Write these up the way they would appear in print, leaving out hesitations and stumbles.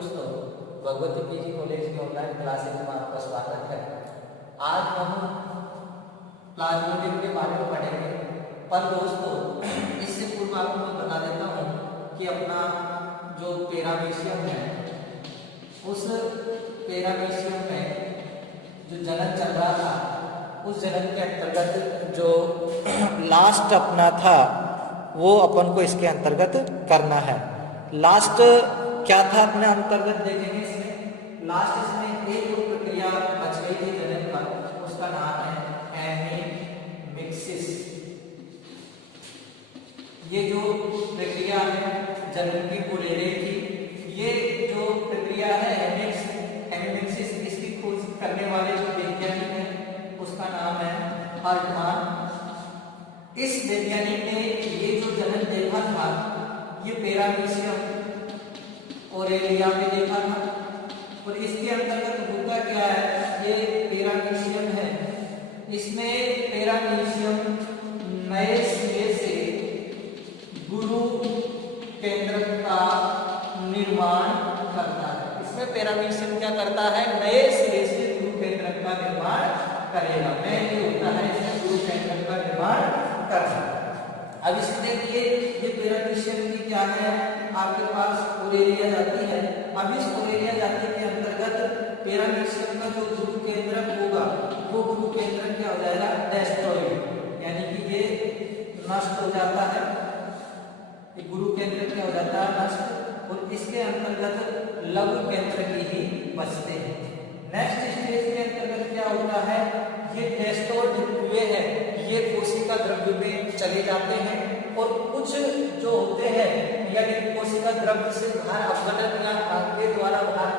दोस्तों, Bhagwati PG college के online classes में आपका स्वागत है। आज हम प्लाज्मोडियम के बारे में पढ़ेंगे। पर दोस्तों, इससे पूर्व आपको बता देता हूँ कि अपना जो पैरामीशियम है, उस पैरामीशियम में जो जनन चल रहा था, उस जनन के अंतर्गत जो लास्ट अपना था वो अपन को इसके अंतर्गत करना है। लास्ट क्या था अपने अंतर्गत देखेंगे। इसमें लास्ट इसमें एक प्रक्रिया बच गई थी जनन का, उसका नाम है हेमिमिक्सिस। ये जो प्रक्रिया है जनन की हो रही थी, ये जो प्रक्रिया है हेमिमिक्सिस, इसकी खोज करने वाले जो वैज्ञानिक हैं उसका नाम है हार्टमान। इस वैज्ञानिक ने ये जो जनन देखा था, ये पैरामीशियम ओरेलिया में देखा था। और इसके अंतर्गत होता क्या है, ये पैरामीशियम है, इसमें पैरामीशियम नए सिरे से गुरु केंद्रक का निर्माण करता है। इसमें पैरामीशियम क्या करता है, नए सिरे से गुरु केंद्रक का निर्माण करेगा। मेन ये होता है, इसमें गुरु केंद्रक का निर्माण करना। अब इसमें देखिए, ये पैरामीशियम की क्या है, आपके पास ओरेलिया जाति है। अब इस ओरेलिया जाति के अंतर्गत पैरामीशियम का जो गुरु केंद्रक होगा, वो गुरु केंद्रक क्या हो जाएगा, डेस्ट्रॉयड, यानी कि ये नष्ट हो जाता है। ये गुरु केंद्रक क्या हो जाता है, नष्ट। और इसके अंतर्गत लघु केंद्रक ही बचते हैं। नेक्स्ट स्टेज के अंतर्गत क्या होता है, ये डेस्ट्रॉयड हुए हैं, ये कोशिका द्रव्य में चले जाते हैं। और कुछ जो होते हैं, यानी कोशिका द्रव्य से बाहर अपघटन या भाग के द्वारा बाहर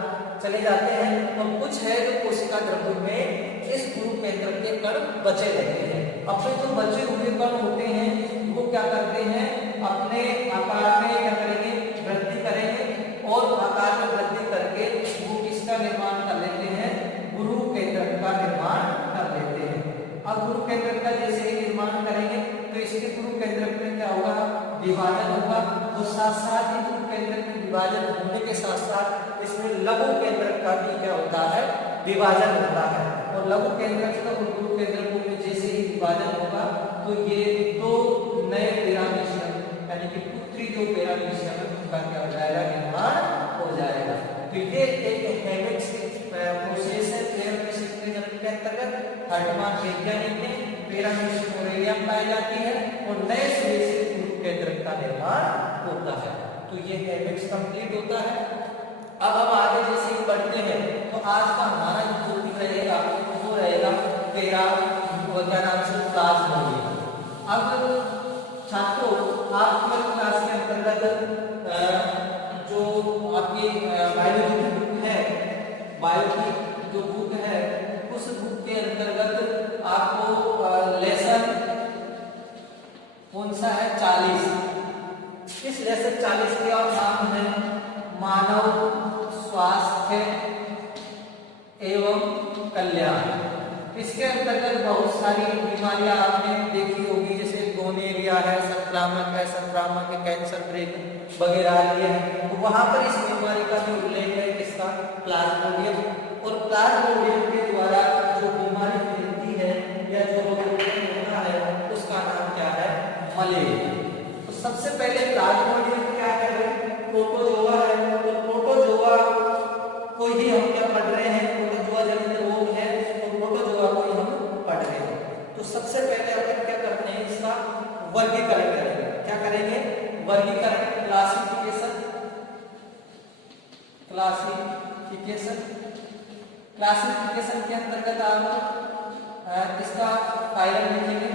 चले जाते हैं, और कुछ है जो कोशिका द्रव्य में इस गुरु केंद्र के कण बचे रहते हैं। अपने जो बचे हुए कण होते हैं वो क्या करते हैं, अपने आकार में क्या करेंगे, वृद्धि करेंगे। और आकार में वृद्धि करके वो किसका निर्माण कर लेते हैं, गुरु केंद्र का निर्माण कर लेते हैं। अब गुरु केंद्र का जैसे ही निर्माण करेंगे तो इसके गुरु केंद्र में क्या होगा, विभाजन होगा। तो साथ साथ ही गुरु केंद्र में विभाजन होने के साथ साथ इसमें लघु केंद्र का भी क्या होता है, विभाजन होता है। और लघु केंद्र का और गुरु केंद्र में जैसे ही विभाजन होगा तो ये दो नए पैरामीशियम, यानी कि पुत्री जो पैरामीशियम है उनका क्या हो जाएगा, निर्माण हो जाएगा। तो ये एक हेमिमिक्सिस प्रोसेस है पैरामीशियम के जनन के अंतर्गत। हार्टमान वैज्ञानिक ने पैरामीशियम ओरेलिया पाई जाती है और नए सिरे से गुरु केंद्र का निर्माण होता है। तो ये हेमिमिक्स कंप्लीट होता है। अब हम आगे जैसे ही बढ़ते हैं तो आज का हमारा जो टॉपिक रहेगा वो रहेगा क्या नाम से, प्लाज्मोडियम। अब छात्रों, आप क्लास के अंतर्गत जो आपकी बायोलॉजी की बुक है, बायो की जो बुक है, उस बुक के अंतर्गत आपको लेसन कौन सा है, 40। इस लेसन 40 का नाम है मानव स्वास्थ्य एवं कल्याण। इसके अंतर्गत बहुत सारी बीमारियां आपने देखी होगी, जैसे गोनेरिया है, संक्रामक है, कैंसर ब्रेक वगैरह ये है। तो वहां पर इस बीमारी का भी उल्लेख है, किसका, प्लाज्मोडियम। और प्लाज्मोडियम के द्वारा जो बीमारी फैलती है या जो होता है उसका नाम क्या है, मलेरिया। तो सबसे पहले प्लाज्मोडियम क्या है, प्रोटोजोआ है। तो प्रोटोजोआ को ही हम क्या पढ़ रहे हैं, प्रोटोजोआ जनित रोग है, तो प्रोटोजोआ को ही हम पढ़ रहे हैं। तो सबसे पहले अपन क्या करते हैं, इसका वर्गीकरण करेंगे। क्या करेंगे, वर्गीकरण, क्लासिफिकेशन। क्लासिफिकेशन के अंतर्गत आप इसका फाइलम लिखेंगे।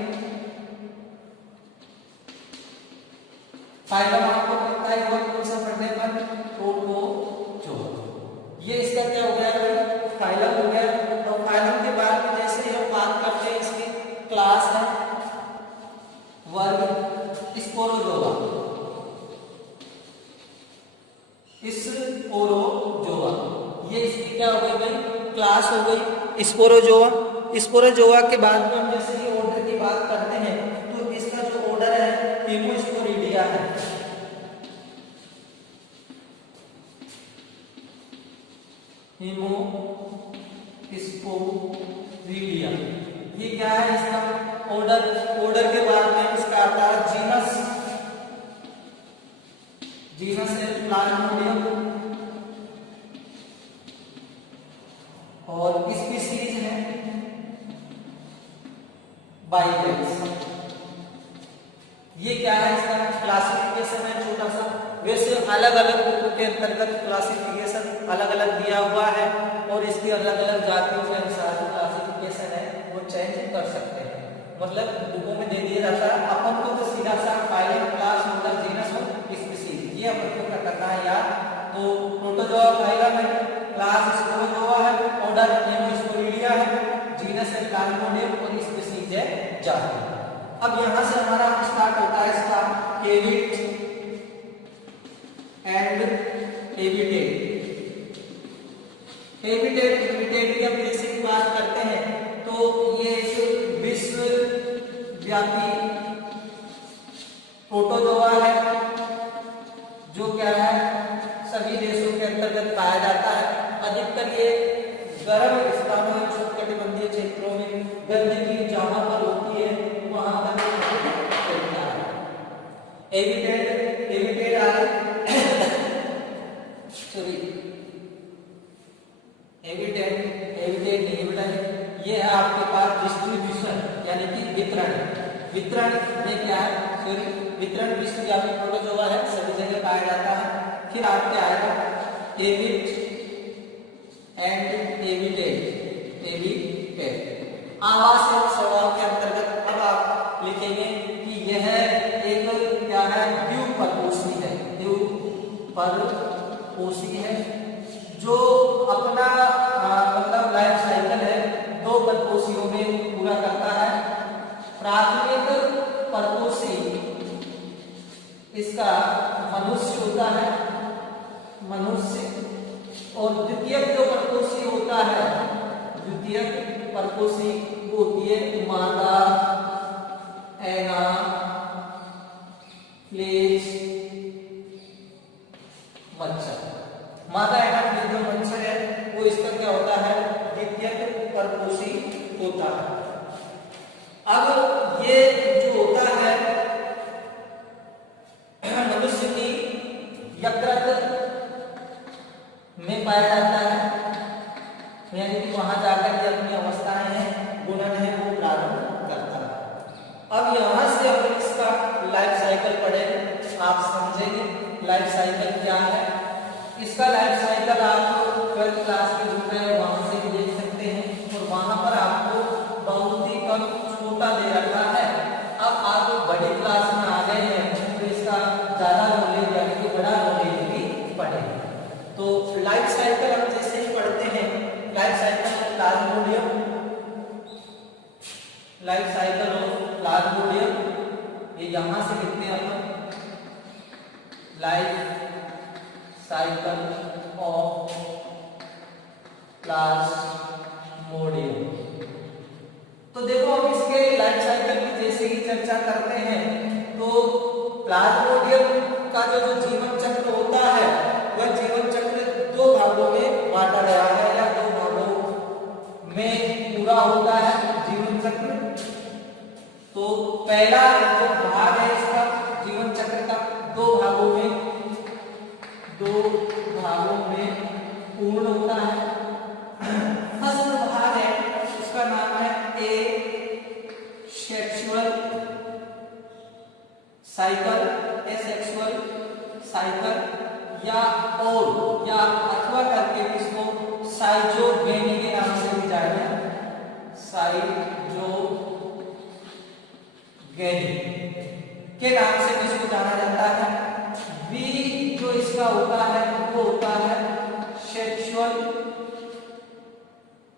फाइलम आपको पता है वो कौन सा पढ़ने पर, प्रोटोजोआ। ये इसका क्या हो गया, फाइलम हो गया। तो फाइलम के बाद में जैसे हम बात करते हैं, इसकी क्लास है, वर्ग, स्पोरोजोआ। स्पोरोजोआ, ये इसकी क्या हो गई भाई, क्लास हो गई स्पोरोजोआ। स्पोरोजोआ के बाद में हम जैसे ही ऑर्डर की बात करते हैं तो इसका जो ऑर्डर है हेमोस्पोरिडिया है। हिमोस्पोरीलिया। ये क्या है इसका ऑर्डर? ऑर्डर के बाद में इसका आता है जीनस। जीनस है प्लाज्मोडियम और स्पीशीज है बाइपेल्स। ये क्या है इसका क्लासिफिकेशन है छोटा सा। वैसे अलग अलग बुकों के अंतर्गत क्लासिफिकेशन अलग अलग दिया हुआ है और इसकी अलग अलग जातियों के अनुसार जो क्लासिफिकेशन है वो चेंज कर सकते हैं। मतलब बुकों में दे दिया जाता है, अपन को तो सीधा सा फाइलम, क्लास, ऑर्डर, जीनस और स्पीशीज ये अपन को क्या करना है यार। तो प्रोटोजोआ फाइलम है, क्लास स्पोरोजोआ है, ऑर्डर हिमोस्पोरीलिया है, जीनस है प्लाज्मोडियम और स्पीशीज है जाति। अब यहां से हमारा स्टार्ट होता है इसका कैविट एंड हैबिटेट। हैबिटेट की हम जैसे की बात करते हैं तो ये विश्व व्यापी प्रोटोजोआ है जो क्या है सभी देशों के अंतर्गत पाया जाता है। अधिकतर ये गर्म स्थानों में उष्णकटिबंधीय क्षेत्रों में गंदगी जहां पर होती है वहां पर रहता है। हैबिटेट आगे सॉरी हैबिटेट नहीं बेटा, ये है आपके पास डिस्ट्रीब्यूशन यानी कि वितरण। वितरण में क्या है सॉरी वितरण विश्वव्यापी प्रोटोजोआ है, सभी जगह पाया जाता है। फिर आपके आएगा हैबिट एंड हैबिटेट। आवास एवं सेवाओं के अंतर्गत अब आप लिखेंगे कि यह एक क्या है द्विपरपोषी है। द्विपरपोषी है जो अपना मतलब लाइफ साइकिल है दो परपोषियों में पूरा करता है। प्राथमिक परपोषी इसका मनुष्य होता है, मनुष्य, और द्वितीयक जो परपोषी होता है, द्वितीयक परपोषी वो होती है मादा, एना, फ्लेज, मच्छर। मादा एना फ्लेज जो मच्छर है वो इसका क्या होता है द्वितीयक परपोषी होता है। अब ये जो होता है मनुष्य की यकृत में पाया जाता है, यानी कि वहां जाकर के अपनी अवस्थाएं हैं गुणन है वो प्रारंभ करता है। अब यहां से अगर इसका लाइफ साइकिल पढ़े आप समझेंगे लाइफ साइकिल क्या है। इसका लाइफ साइकिल आप 12th क्लास में जो है वहां से भी देख सकते हैं और वहां पर आपको बहुत ही कम छोटा दे रखा है। अब आप बड़ी क्लास में आ गए हैं तो इसका ज्यादा नॉलेज यानी कि बड़ा नॉलेज भी पढ़ेंगे। तो लाइफ साइकिल हम जैसे ही पढ़ते हैं life cycle of Plasmodium, life cycle of Plasmodium ये यहां से लिखते हैं अपन लाइफ साइकिल ऑफ प्लाज्मोडियम। तो देखो हम इसके लाइफ साइकिल की जैसे ही चर्चा करते हैं तो प्लाज्मोडियम का जो जीवन चक्र होता है वह जीवन चक्र दो भागों में बांटा गया है या दो भागों में पूरा होता है जीवन चक्र। तो पहला जो भाग है इसका जीवन चक्र का दो भागों में पूर्ण होता है। फर्स्ट भाग है उसका नाम है ए सेक्सुअल साइकिल, एसेक्सुअल साइकिल या अथवा करके इसको साइजोगेनी के नाम से भी जाना साइजोगेनी के नाम से इसको जाना जाता है। बी जो इसका होता है वो होता है सेक्सुअल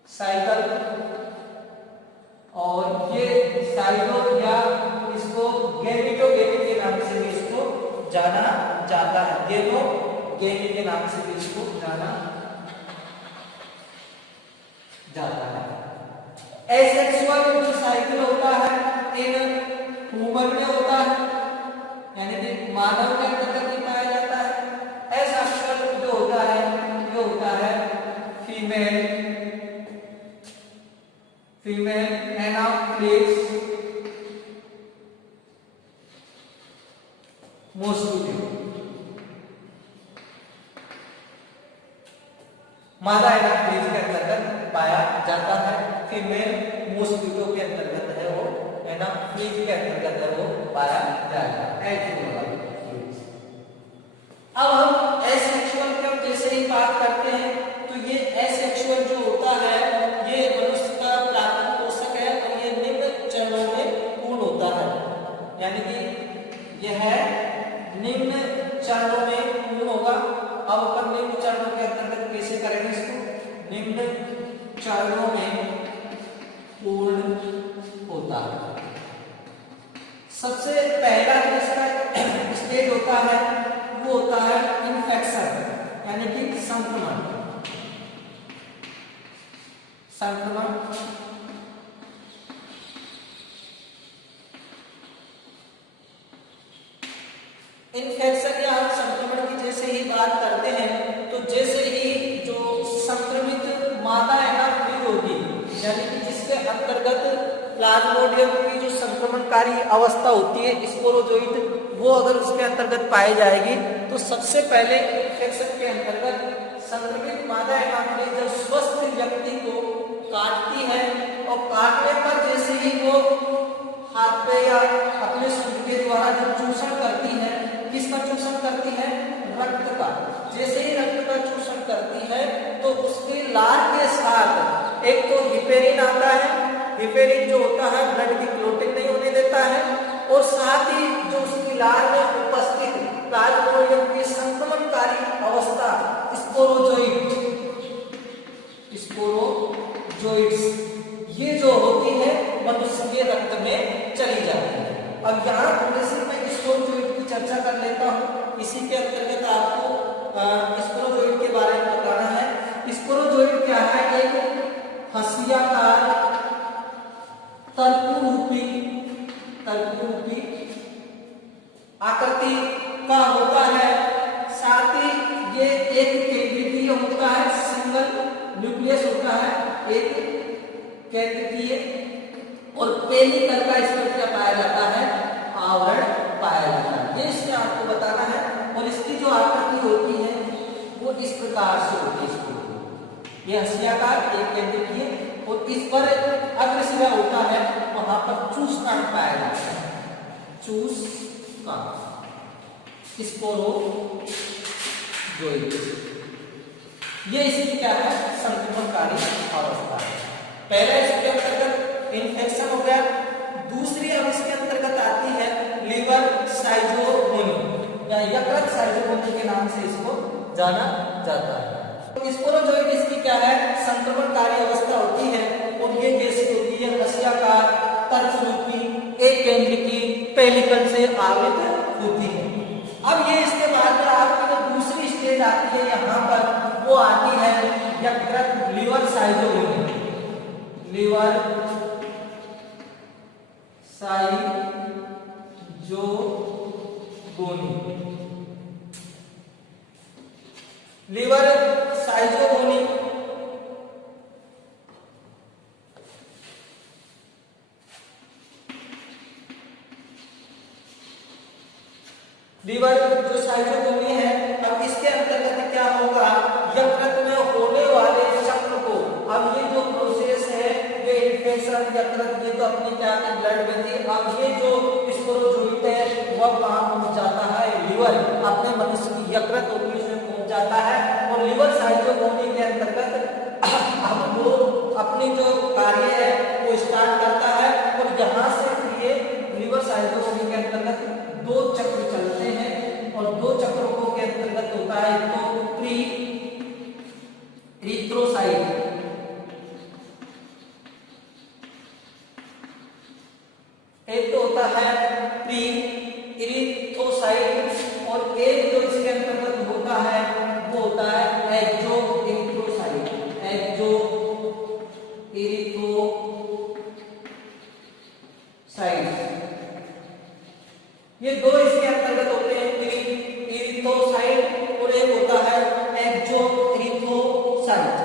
साइकिल और ये साइटो या इसको गैमेटोगेनी के नाम से भी इसको जाना जाता है। गैमेटोगेनी के नाम से भी इसको जाना जाता है। एसेक्सुअल जो साइकिल होता है इन ह्यूमन में होता है यानी कि मानव के अंतर्गत पाया जाता है। एसेक्सुअल जो होता है ये होता है फीमेल एनाफ्लेक्स मॉस्किटो, मादा एनाफ्लेक्स के अंतर्गत पाया जाता है, फीमेल मॉस्किटो के अंतर्गत है वो, एनाफ्लेक्स के अंतर्गत है वो पाया जाएगा। अब हम एसेक्सुअल की जैसे ही बात करते हैं तो ये एसेक्सुअल जो होता है ये मनुष्य का प्राथमिक पोषक है और ये निम्न चरणों में पूर्ण होता है, यानी कि यह निम्न चरणों में पूर्ण होगा। अब अपन निम्न चरणों के अंतर्गत कैसे करेंगे इसको, निम्न चरणों में पूर्ण होता है। सबसे पहला जो इसका स्टेज होता है वो होता है इन्फेक्शन, यानी कि संक्रमण। संक्रमण इन्फेक्शन या संक्रमण की जैसे ही बात करते हैं तो जैसे ही जो संक्रमित मादा एनाफ्लीज होगी, यानी कि जिसके अंतर्गत प्लाज्मोडियम की जो संक्रमणकारी अवस्था होती है स्पोरोजोइट, वो अगर उसके अंतर्गत पाई जाएगी तो सबसे पहले इन्फेक्शन के अंतर्गत संक्रमित मादा एनाफ्लीज जब स्वस्थ व्यक्ति को काटती है और काटने पर जैसे ही वो हाथ पे या अपने सूंड के द्वारा जब चूषण करती है, किसका चूषण करती है, रक्त का। जैसे ही रक्त का चूषण करती है तो उसके लार के साथ एक तो हिपेरिन आता है, हिपेरिन जो होता है ब्लड की क्लोटिंग नहीं होने देता है, और साथ ही जो उसकी लार में उपस्थित प्लाज्मोडियम की संक्रमणकारी अवस्था स्पोरोजोइट्स ये जो होती है मनुष्य के रक्त में चली जाती है। अब यहाँ थोड़ी सी मैं स्पोरोजोइट की चर्चा कर लेता हूँ, इसी के अंतर्गत आपको स्पोरोजोइट के बारे में बताना है। स्पोरोजोइट क्या है, एक हंसियाकार तर्करूपी आकृति का होता है, साथ ही ये एक केंद्रीय होता है, सिंगल न्यूक्लियस होता है, एक केंद्रीय, और पेनिकल का इस पर क्या पाया जाता है, आवरण पाया जाता है। ये इसमें आपको बताना है, और इसकी जो आकृति होती है वो इस प्रकार से होती है, ये हंसियाकार एक केंद्रीय, और इस पर अग्रसिरा होता है, वहां पर चूसकांड पाया जाता है, चूसकांड स्पोरोजोइट। ये इसकी क्या है, संक्रमणकारी अवस्था है। पहला इसके अंतर्गत इन्फेक्शन हो गया। दूसरी अब इसके अंतर्गत आती है लिवर साइजोगोनी या यकृत साइजोगोनी के नाम से इसको जाना जाता है। तो स्पोरोजोइट इसकी क्या है, संक्रमणकारी अवस्था होती है, और ये कैसी होती है, हंसियाकार तर्करूपी एक केंद्रीय पेनिकल से आवृत होती है। अब ये इसके बाद में आपकी जो दूसरी स्टेज आती है यहाँ पर, वो आती है यकृत liver schizogony, liver schizogony. Liver schizogony liver जो साइटोगोनी है, अब इसके अंतर्गत क्या होगा, यकृत में होने वाले चक्र को, अब ये जो प्रोसेस है, ये इन्फेक्शन यकृत, ये तो अपनी क्या है ब्लड में थी, अब ये जो स्पोरोजोइट है वह कहाँ पहुंच जाता है, लीवर, अपने मनुष्य की यकृत होती है उसमें पहुंच जाता है, और लीवर साइटोगोनी के अंतर्गत अब वो अपनी जो कार्य है वो स्टार्ट करता है, और यहाँ से ये लीवर साइटोगोनी के अंतर्गत दो चक्र चलते हैं, और दो चक्रों के अंतर्गत होता है तो प्री इरिथ्रोसाइट, एक तो होता है प्री इरिथ्रोसाइट, और एक जो इसके अंतर्गत होता है वो होता है एक्सो इरिथ्रोसाइट, एक्सो इरिथ्रोसाइट। ये दो इसके अंतर्गत होते हैं, इरिथ्रोसाइट, और एक होता है एक्सो इरिथ्रोसाइट।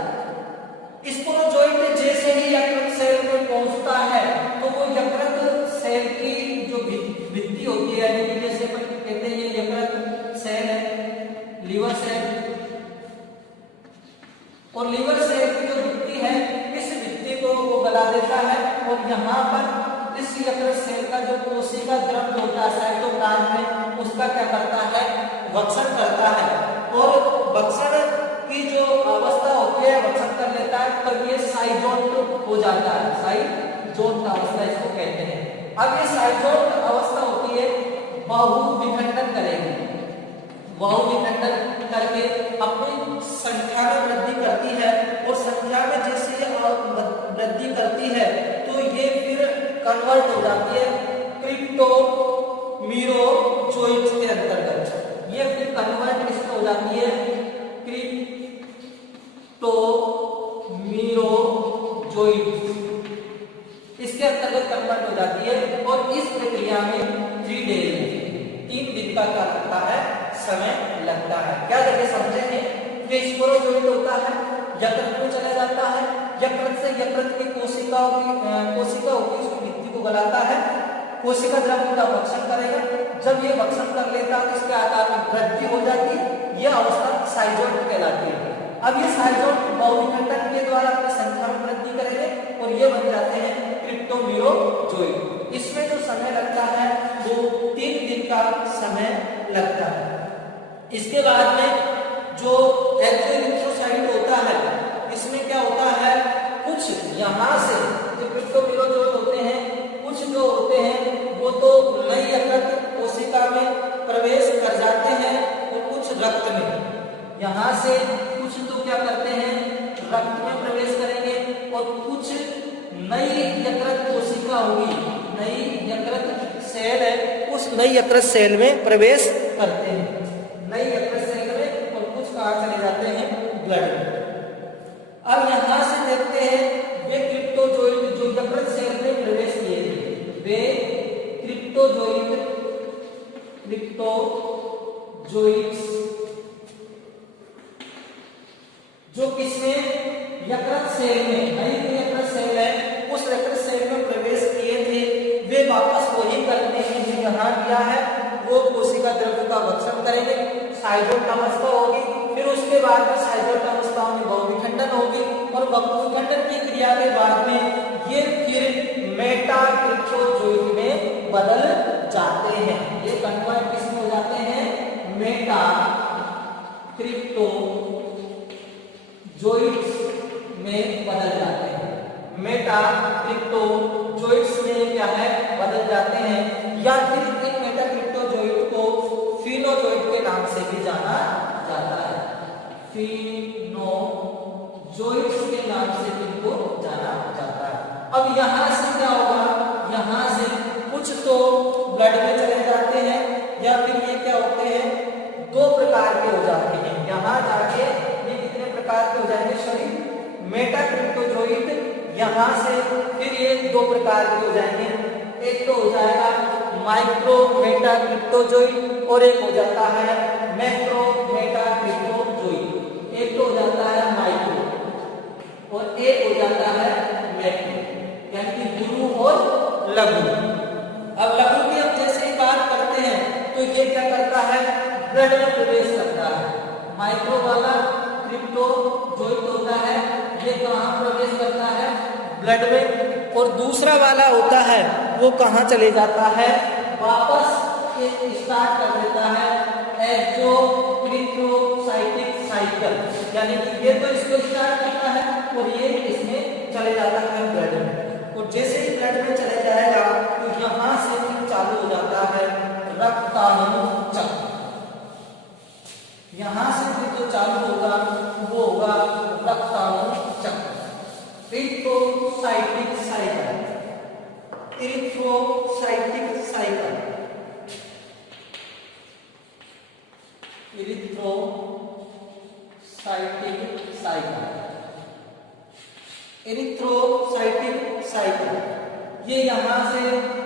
और लीवर सेल की जो भित्ति है, इस भित्ति को वो गला देता है और यहाँ पर इस यकृत सेल का जो कोशिका द्रव्य होता है साइटोप्लाज्म में, उसका क्या करता है, भक्षण करता है। और भक्षण की जो अवस्था होती है, भक्षण कर लेता है, तब ये साइजोट हो जाता है। साइजोट अवस्था इसको कहते हैं। अब ये साइजोट अवस्था होती है, बहुविखंडन करेगी, बहुविखंडन करके अपनी संख्या में वृद्धि करती है और संख्या में जैसे वृद्धि करती है तो ये फिर कन्वर्ट हो जाती है क्रिप्टोमीरोजोइट्स के अंतर्गत। ये फिर कन्वर्ट किसमें हो जाती है, क्रिप्टोमीरोजोइट्स, इसके अंतर्गत कन्वर्ट हो जाती है। और इस प्रक्रिया में 3 दिन का क्या लगता है, समय लगता है। क्या देखिए समझेंगे, ये स्पोरोजोइट होता है, यकृत में चला जाता है, यकृत से यकृत की कोशिका होगी उसकी भित्ति को गलाता है, कोशिका द्रव्य का भक्षण करेगा। जब ये भक्षण कर लेता है तो इसके आकार में वृद्धि हो जाती है, यह अवस्था साइजोट कहलाती है। अब ये साइजोट बहुविखंडन के द्वारा अपनी संख्या में वृद्धि करेंगे और ये बन जाते हैं क्रिप्टोमीरोजोइट। इसमें जो समय लगता है वो 3 दिन का समय लगता है। इसके बाद में जो एरिथ्रोसाइट होता है, इसमें क्या होता है, कुछ यहाँ से जो क्रिप्टोमीरोजोइट होते हैं, कुछ जो होते हैं वो तो नई यकृत कोशिका में प्रवेश कर जाते हैं और कुछ रक्त में। यहाँ से कुछ तो क्या करते हैं, रक्त में प्रवेश करेंगे और कुछ नई यकृत कोशिका होगी, नई यकृत सेल है, उस नई यकृत सेल में प्रवेश करते हैं, नई यकृत सेल में, और कुछ कहाँ चले जाते हैं, ब्लड में। अब यहाँ से देखते हैं वे क्रिप्टोजोइट जो यकृत सेल में प्रवेश किए थे, वे क्रिप्टोजोइट्स जो किसमें, यकृत सेल में, नई जो यकृत सेल है उस यकृत सेल में प्रवेश किए थे, वे वापस वही करते हैं जो यहाँ किया है, वो कोशिका द्रव्य का भक्षण करेंगे, साइजोट अवस्था होगी। फिर उसके बाद में साइजोट अवस्था में बहुविखंडन होगी और बहुविखंडन की क्रिया के बाद में ये फिर मेटाक्रिप्टोजोइट में बदल जाते हैं। ये कन्वर्ट किसमें हो जाते हैं, मेटाक्रिप्टोजोइट्स में बदल जाते हैं। मेटाक्रिप्टोजोइट्स में क्या है, बदल जाते हैं। या फिर इन मेटाक्रिप्टोजोइट को फिनोजोइट के नाम से भी जाना जाता है, फिनोजोइट्स के नाम से इनको जाना जाता है। अब यहाँ से क्या होगा, यहाँ से कुछ तो ब्लड में चले जाते हैं या फिर ये क्या होते हैं, 2 प्रकार के हो जाते हैं। यहाँ जाके ये कितने प्रकार के हो जाएंगे, शरीर मेटाक्रिप्टोजोइट, यहाँ से फिर ये 2 प्रकार के हो जाएंगे। एक तो हो जाएगा माइक्रो मेटाक्रिप्टोजोइट और एक हो जाता है मैक्रो मेटाक्रिप्टोजोइट। एक तो हो जाता है माइक्रो और एक हो जाता है मैक्रो, यानी कि गुरु और लघु। अब लघु की हम जैसे ही बात करते हैं तो ये क्या करता है, ब्लड में प्रवेश करता है। माइक्रो वाला क्रिप्टोजोइट होता है, ये कहाँ प्रवेश करता है, ब्लड में। और दूसरा वाला होता है वो कहाँ चले जाता है, वापस स्टार्ट कर देता है एक्सोक्रिप्टोसाइटिक साइकिल, यानी कि ये तो इसको स्टार्ट करता है और ये इसमें चले जाता है ब्लड में। और जैसे ही ब्लड में चले जाएगा तो यहाँ से फिर चालू हो जाता है रक्ताणु चक्र। यहाँ से फिर जो चालू होगा वो होगा रक्ताणु चक्र, erythrocytic cycle, erythrocytic cycle, erythrocytic cycle, erythrocytic cycle. ये यहाँ से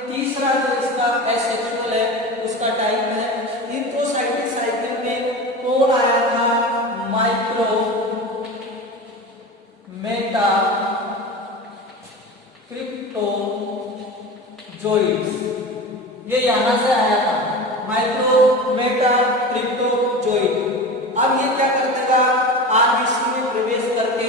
तीसरा जो इसका एसेक्सुअल है उसका टाइप है। इरिथ्रोसाइटिक साइकिल में कौन आया था, माइक्रो मेटा क्रिप्टोजोइट्स, ये यहां से आया था, माइक्रो मेटा क्रिप्टोजोइट। अब ये क्या कर देगा, आरबीसी में प्रवेश करके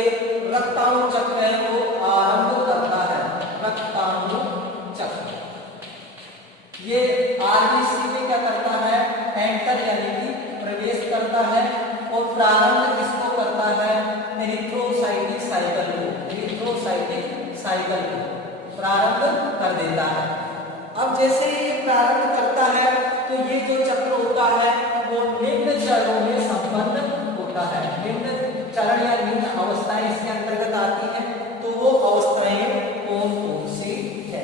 साइकिल को प्रारंभ कर देता है। अब जैसे ये प्रारंभ करता है तो ये जो चक्र होता है वो निम्न चरणों में संपन्न होता है। निम्न चरण या निम्न अवस्थाएं इसके अंतर्गत आती हैं, तो वो अवस्थाएं कौन कौन सी है?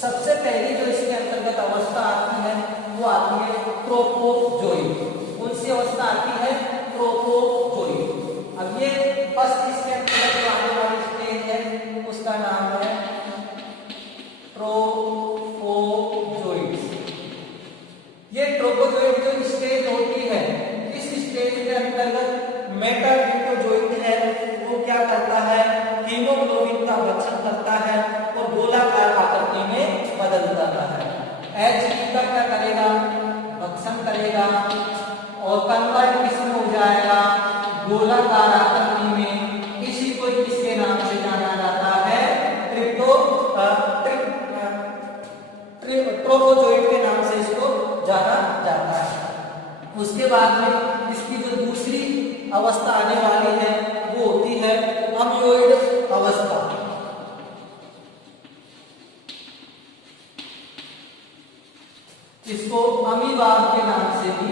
सबसे पहली जो इसके अंतर्गत अवस्था आती है वो आती है ट्रोपोजोइड। कौन सी अवस्था आती है? ट्रोपोजोइड। अब ये फर्स्ट इसके अंतर्गत जो आने वाली स्टेज है उसका नाम है ये ट्रोपोजोइड जो स्टेज होती है, इस स्टेज के अंतर्गत मेटाट्रोपोजोइड है वो क्या करता है? हीमोग्लोबिन का भक्षण करता है और गोलाकार आकृति में बदल जाता है। Hb का क्या करेगा? भक्षण करेगा और कन्वर्ट किसमें हो जाएगा? गोलाकार आकृति में। इसी को किसके नाम से जाना जाता है? ट्रोपोजोइड के नाम से इसको जाना जाता है। उसके बाद में इसकी जो दूसरी अवस्था आने वाली है वो होती है अमियोइड अवस्था। इसको अमीबाग के नाम से भी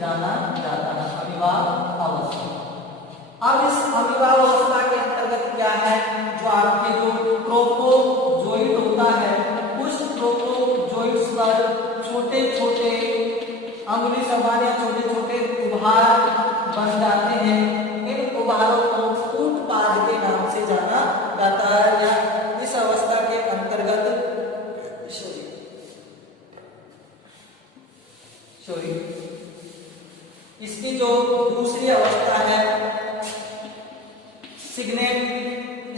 जाना जाता है, अमीबाग अवस्था। अब इस अमीबाग अवस्था के अंतर्गत क्या है? जो आपके जो ट्रोपोजोइड होता है उस ट्रोपोजोइड्स पर छोटे छोटे अंगुली समान या छोटे छोटे उभार बन जाते हैं। इन उभारों को कूटपाद के नाम से जाना जाता है। या इस अवस्था के अंतर्गत इसकी जो दूसरी अवस्था है सिग्नेट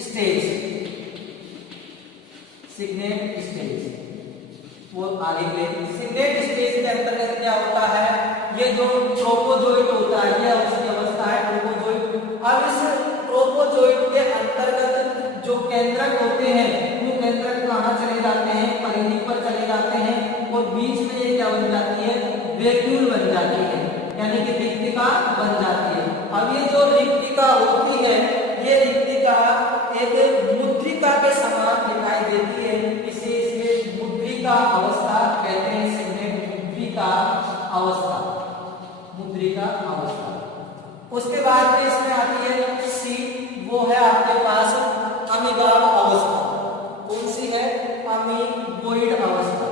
स्टेज वो आगे ले। सिग्नेट स्टेज के अंतर्गत क्या होता है? ये जो ट्रोपोजोइड होता है ये उसकी अवस्था है ट्रोपोजोइड। अब इस ट्रोपोजोइड के अंतर्गत जो केंद्रक होते हैं वो केंद्रक कहाँ चले जाते हैं? परिधि पर चले जाते हैं और बीच में ये क्या बन जाती है? वैक्यूल बन जाती है, यानी कि रिक्तिका बन जाती है। अब ये जो रिक्तिका होती है ये रिक्तिका एक मुद्रिका के समान दिखाई देती है। इसे मुद्रिका अवस्था कहते हैं। मुद्रिका अवस्था। उसके बाद में इसमें आती है सी, वो है आपके पास अमीबाग अवस्था। कौन सी है? अमीबोइड अवस्था।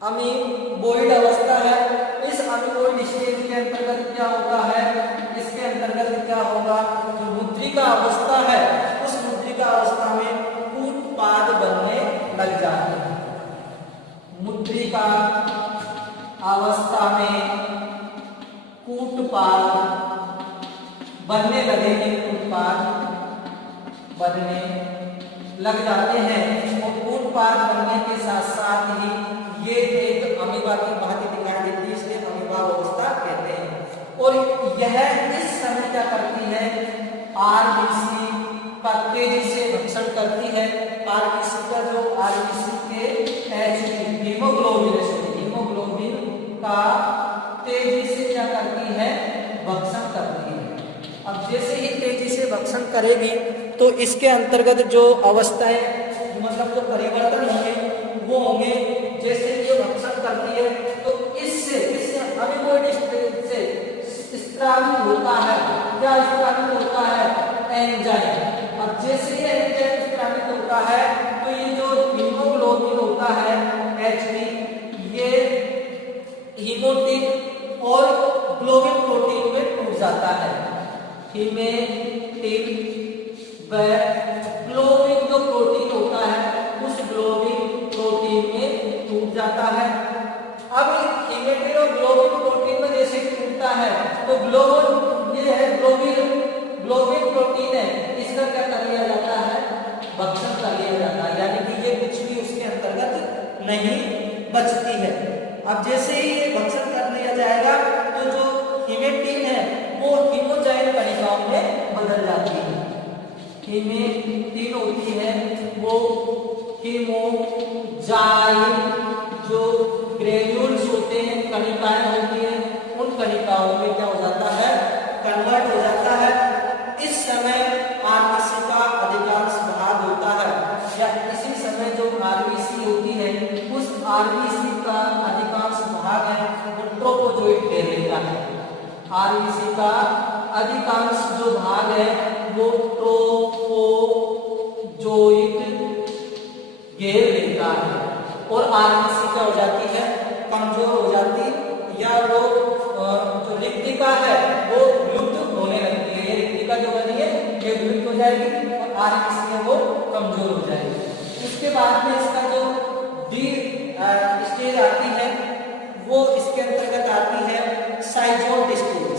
अमीबोइड अवस्था है। इस अमीबोइड स्टेज के अंतर्गत क्या होता है? इसके अंतर्गत क्या होगा? जो मुद्रिका अवस्था है उस मुद्रिका अवस्था में कूटपाद बनने लग जाते हैं। मुद्रिका अवस्था में कूटपाद बनने लगेंगे, कूटपाद बनने लग जाते हैं। और कूटपाद बनने के साथ साथ ही ये एक अमीबा की भांति दिखाई देती है, इसलिए अमीबा अवस्था कहते हैं। और यह इस समय क्या करती है? आरबीसी का तेजी से भक्षण करती है। आरबीसी का जो आरबीसी के हीमोग्लोबिन का तेजी से क्या करती है? भक्षण करती है। अब जैसे ही तेजी से भक्षण करेगी तो इसके अंतर्गत जो अवस्थाएं मतलब जो परिवर्तन होंगे वो होंगे। जैसे ये भक्षण करती है तो इससे अमीबोइड स्टेज से स्त्रावित होता है। क्या स्त्रावित होता है? एंजाइम। अब जैसे ये एंजाइम स्त्रावित होता है तो ये जो हीमोग्लोबिन होता है Hb, ये हीमोटिन और ग्लोबिन प्रोटीन में टूट जाता है। हीमेटिन व ग्लोबिन जो प्रोटीन होता है उस ग्लोबिन प्रोटीन में टूट जाता है। अब हीमेटिन और ग्लोबिन प्रोटीन में जैसे टूटता है तो ग्लोबिन ये है ग्लोबिन प्रोटीन है, इसका क्या कर लिया जाता है? भक्षण कर लिया जाता है, यानी कि ये कुछ भी उसके अंतर्गत नहीं बचती है। अब जैसे ही ये भक्षण कर लिया जाएगा तो जो हीमेटिन है वो हीमोजाइल कणिकाओं में बदल जाती है। हीमेटिन होती है वो हीमोजाइल जो ग्रेन्यूल्स होते हैं, कणिकाएं होती हैं, उन कणिकाओं में क्या हो जाता कन्वर्ट हो जाता है। इस समय आरबीसी का अधिकांश भाग होता है, या इसी समय जो आरबीसी होती है उस आरबीसी का अधिकांश भाग है वो ट्रोपोजोइट घेर लेता है। आरबीसी का अधिकांश जो भाग है वो ट्रोपोजोइट घेर लेता है और आरबीसी क्या हो जाती है, कमजोर हो जाती, या वो जो रिक्तिका है वो लुप्त होने लगती है। ये रिक्तिका जो बनी है ये लुप्त हो जाएगी और आरबीसी है वो कमजोर हो जाएगी। उसके बाद में इसका जो डी स्टेज आती है वो इसके अंतर्गत आती है साइजोंट स्टेज।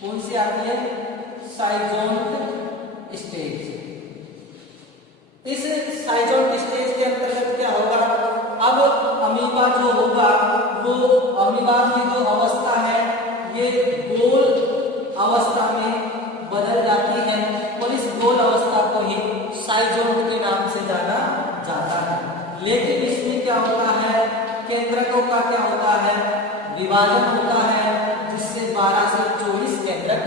कौन सी आती है? साइजोंट स्टेज। इस साइजोंट स्टेज के अंतर्गत क्या होगा, अब अमीबा जो होगा वो अमीबा की जो अवस्था है ये गोल अवस्था में बदल जाती है और इस गोल अवस्था को ही साइजोंट के नाम से जाना जाता है। लेकिन इसमें क्या होता है, केंद्रकों का क्या होता है, विभाजन होता है, जिससे 12 से 24 केंद्रक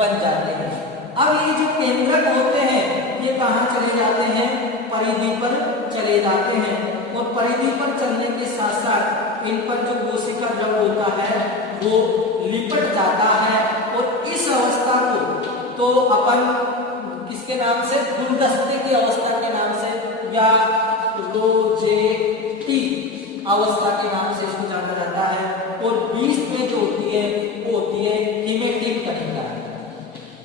बन जाते हैं। अब ये जो केंद्रक होते हैं ये कहाँ चले जाते हैं, परिधि पर चले जाते हैं और परिधि पर चलने के साथ साथ इन पर जो कोशिका द्रव होता है वो लिपट जाता है और इस अवस्था को तो अपन किसके नाम से, गुलदस्ते की अवस्था के नाम से या रोजेटी अवस्था के नाम से इसको जाना जाता है। और बीच में जो होती है वो होती है हिमेटिन कणिका,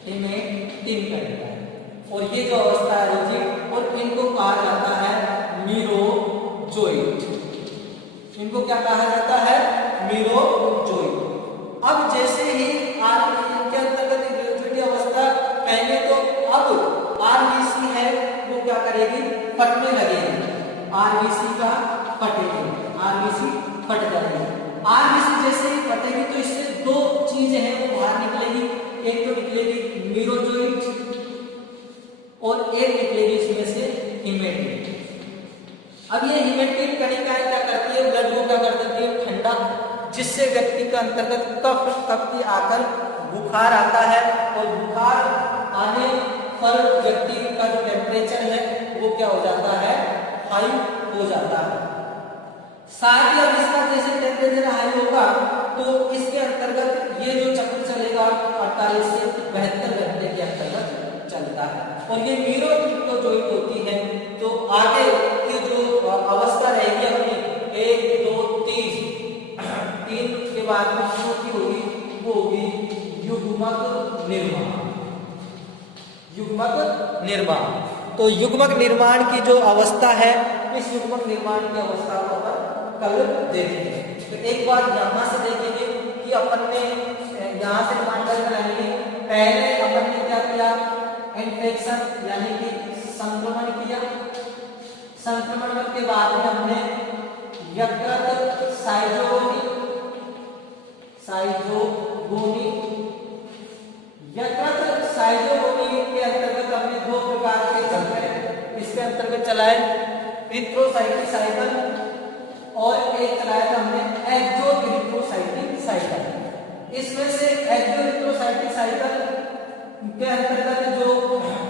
हिमेटिन कणिका। और ये जो अवस्था है रोजेट, और इनको कहा जाता है मीरोजोइट। इनको क्या कहा जाता है, मीरोजोइट। अब जैसे ही इनके अंतर्गत मीरोजोइट अवस्था, पहले तो अब आरबीसी है वो क्या करेगी, फटने लगेगी, आरबीसी का फटेगी, आरबीसी फट जाएगी। आरबीसी जैसे ही फटेगी तो इससे दो चीजें हैं वो बाहर निकलेगी, एक तो निकलेगी मीरोजोइट और एक निकलेगी इसमें से हिमेटिन। अब ये हिमेटिन कणिकाएं क्या करती है, ब्लड को क्या कर देती है, ठंडा, जिससे व्यक्ति का अंतर्गत कफ कपती आकर बुखार आता है और बुखार आने पर व्यक्ति का जो टेम्परेचर है वो क्या हो जाता है, हाई हो जाता है। साथ ही अब इसका जैसे टेम्परेचर हाई होगा तो इसके अंतर्गत ये जो चक्र चलेगा 48 से 72 घंटे के अंतर्गत चलता है। और ये मीरोजोइट होती है तो आगे की जो अवस्था रहेगी अपनी 1 2 3 के बाद में की होगी वो होगी युग्मक निर्माण। युग्मक निर्माण, तो युग्मक निर्माण की जो अवस्था है इस युग्मक निर्माण की अवस्था को अपन कल देखेंगे। तो एक बार यहां से देखेंगे कि अपन ने यहां से रिमाइंडर कराएंगे, पहले अपन ने क्या किया, इन्फेक्शन यानी कि संक्रमण किया। संक्रमण के बाद में हमने यकृत साइजोगोनी, यकृत साइजोगोनी के अंतर्गत हमने दो प्रकार के चक्र इसके अंतर्गत चलाए, इरिथ्रोसाइटिक साइकिल और एक चलाया था हमने एक्सोइरिथ्रोसाइटिक साइकिल। इसमें से एक्सोइरिथ्रोसाइटिक साइकिल के अंतर्गत जो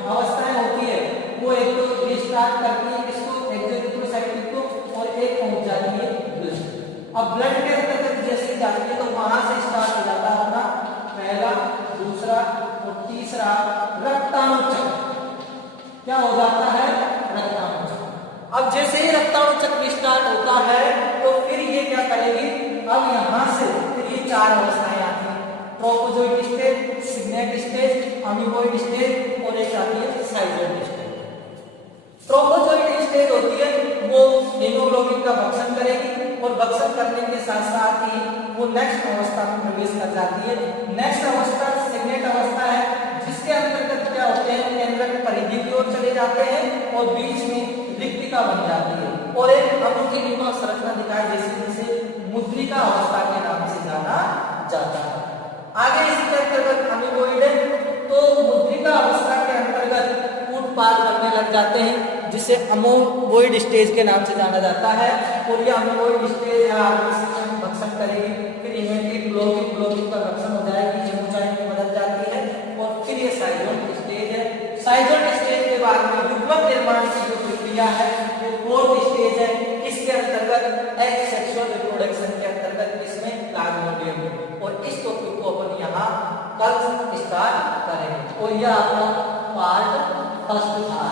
अवस्थाएं होती है वो एक तो रिस्टार्ट करती है इसको एक्सोइरिथ्रोसाइटिक को और एक पहुंच जाती है ब्लड। अब ब्लड के अंतर्गत जैसे जाती है तो वहां से स्टार्ट हो जाता है अपना पहला, दूसरा और तीसरा रक्ताणुचक्र। क्या हो जाता है, रक्ताणुचक्र। अब जैसे ही रक्ताणुचक्र स्टार्ट होता है तो फिर ये क्या करेगी, अब यहां से फिर ये चार अवस्थाएं आती हैं, trophozoite stage, signet stage, amoeboid stage और एक आती है साइजोइड स्टेज। ट्रोपोजोइट स्टेज होती है वो हीमोग्लोबिन का भक्षण करेगी और भक्षण करने के साथ साथ ही वो नेक्स्ट अवस्था में प्रवेश कर जाती है। नेक्स्ट अवस्था सिग्नेट अवस्था है जिसके अंतर्गत क्या होते हैं, केंद्रक परिधि की ओर चले जाते हैं और बीच में रिक्तिका बन जाती है और एक अनूठी निर्माण संरचना दिखाई जैसे मुद्रिका अवस्था के नाम से जाना जाता है। आगे इसके अंतर्गत अमीबोइड है तो मुद्रिका अवस्था के अंतर्गत कूट पार करने लग जाते हैं जिसे अमीबोइड स्टेज के नाम से जाना जाता है। और ये अमीबोइड स्टेज भक्षण करेगी, फिर इवेंटली ग्लोबिन का भक्षण हो जाएगी, है सेक्सुअल रिप्रोडक्शन के अंतर्गत इसमें प्लाज्मोडियम, और इस टॉपिक को अपन यहाँ कल स्टार्ट करेंगे। और यह आपका पार्ट फर्स्ट था।